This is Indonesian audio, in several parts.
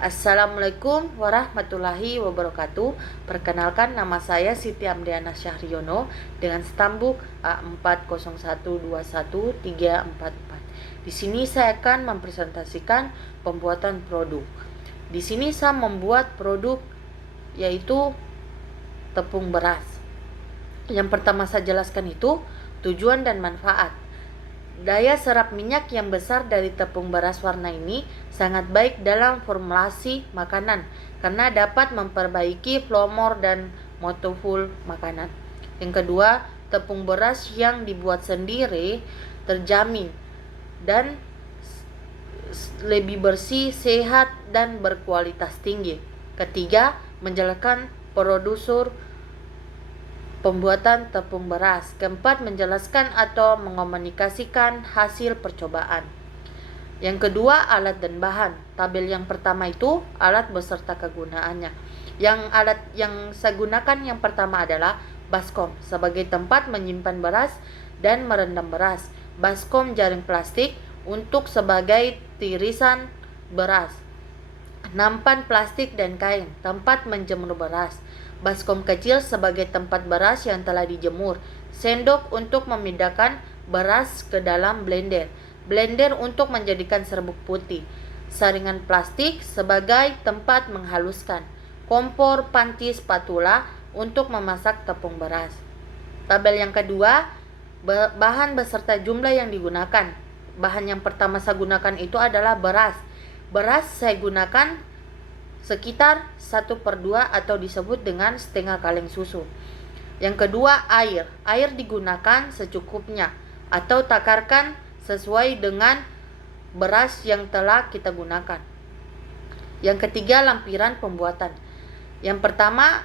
Assalamualaikum warahmatullahi wabarakatuh. Perkenalkan, nama saya Siti Amdiana Syahriyono dengan stambuk A40121344. Di sini saya akan mempresentasikan pembuatan produk. Di sini saya membuat produk yaitu tepung beras. Yang pertama saya jelaskan itu tujuan dan manfaat. Daya serap minyak yang besar dari tepung beras warna ini sangat baik dalam formulasi makanan karena dapat memperbaiki flomor dan motoful makanan. Yang kedua, tepung beras yang dibuat sendiri terjamin dan lebih bersih, sehat, dan berkualitas tinggi. Ketiga, menjelaskan produser pembuatan tepung beras. Keempat, menjelaskan atau mengomunikasikan hasil percobaan. Yang kedua, alat dan bahan. Tabel yang pertama itu alat beserta kegunaannya. Alat yang saya gunakan yang pertama adalah baskom sebagai tempat menyimpan beras dan merendam beras. Baskom jaring plastik untuk sebagai tirisan beras. Nampan plastik dan kain tempat menjemur beras. Baskom kecil sebagai tempat beras yang telah dijemur. Sendok untuk memindahkan beras ke dalam blender. Blender untuk menjadikan serbuk putih. Saringan plastik sebagai tempat menghaluskan. Kompor panci spatula untuk memasak tepung beras. Tabel yang kedua, bahan beserta jumlah yang digunakan. Bahan yang pertama saya gunakan itu adalah beras. Beras saya gunakan sekitar 1/2 atau disebut dengan setengah kaleng susu. Yang kedua, air. Air digunakan secukupnya atau takarkan sesuai dengan beras yang telah kita gunakan. Yang ketiga, lampiran pembuatan. Yang pertama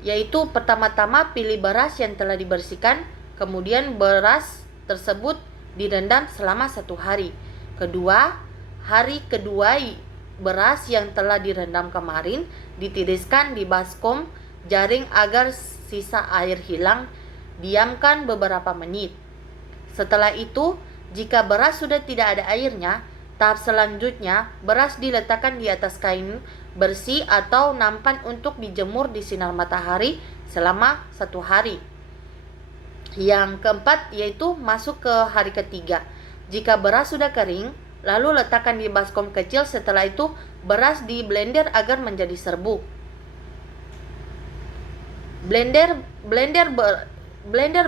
yaitu pertama-tama pilih beras yang telah dibersihkan, kemudian beras tersebut direndam selama 1 hari. Kedua, hari kedua beras yang telah direndam kemarin ditiriskan di baskom jaring agar sisa air hilang. Diamkan beberapa menit. Setelah itu, jika beras sudah tidak ada airnya, tahap selanjutnya beras diletakkan di atas kain bersih atau nampan untuk dijemur di sinar matahari selama 1 hari. Yang keempat yaitu masuk ke hari ketiga. Jika beras sudah kering, lalu letakkan di baskom kecil. Setelah itu beras di blender agar menjadi serbuk. Blender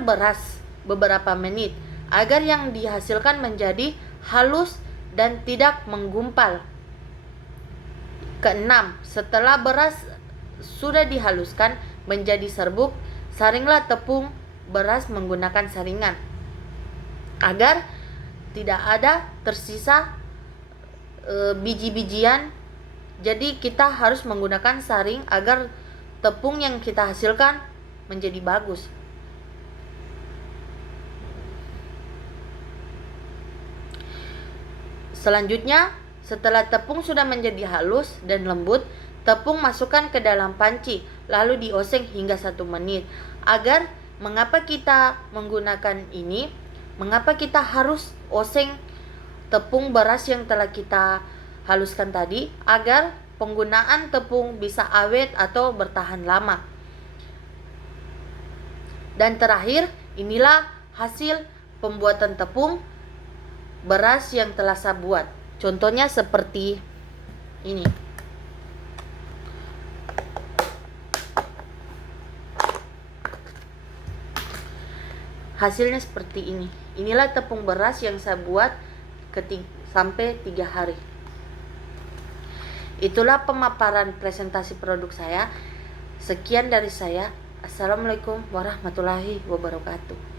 beras beberapa menit agar yang dihasilkan menjadi halus dan tidak menggumpal. Keenam, setelah beras sudah dihaluskan menjadi serbuk, saringlah tepung beras menggunakan saringan agar tidak ada tersisa biji-bijian. Jadi kita harus menggunakan saring agar tepung yang kita hasilkan menjadi bagus. Selanjutnya, setelah tepung sudah menjadi halus dan lembut, tepung masukkan ke dalam panci lalu dioseng hingga 1 menit. Mengapa kita menggunakan ini? Mengapa kita harus oseng tepung beras yang telah kita haluskan tadi? Agar penggunaan tepung bisa awet atau bertahan lama. Dan terakhir, inilah hasil pembuatan tepung beras yang telah saya buat. Contohnya seperti ini. Hasilnya seperti ini. Inilah tepung beras yang saya buat sampai 3 hari. Itulah pemaparan presentasi produk saya. Sekian dari saya. Assalamualaikum warahmatullahi wabarakatuh.